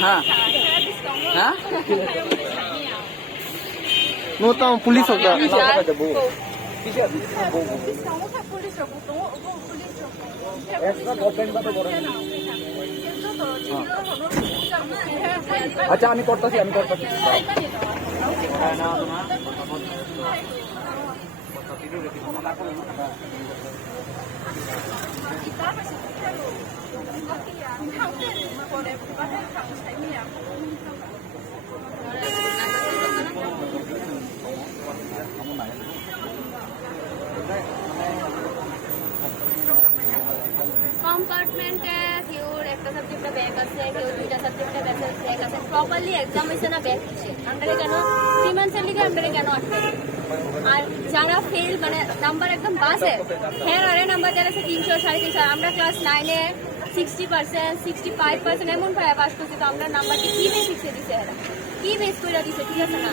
हाँ हाँ nó tao police होता আচ্ছা আমি করতেছি কম্পার্টমেন্টে কেউর একটা সাবজেক্টে ব্যাক আছে, কেউ দুইটা সাবজেক্টে ব্যাক আছে। প্রপারলি এক্সাম হয়েছে না ব্যাক হচ্ছে আপনারা কেন 3 মান্থসের লিগে আপনারা কেন আসছে? আর যারা ফেল মানে নাম্বার একদম বাসে হ্যাঁ আরে নাম্বার যারা আছে 300 350, আমরা ক্লাস 9-এ 60% 65% এমন ভাবে পাস করছি, তো আমরা নাম্বারটি কি বেস দিচ্ছে এরা কি বেস করে দিচ্ছে ঠিক আছে না?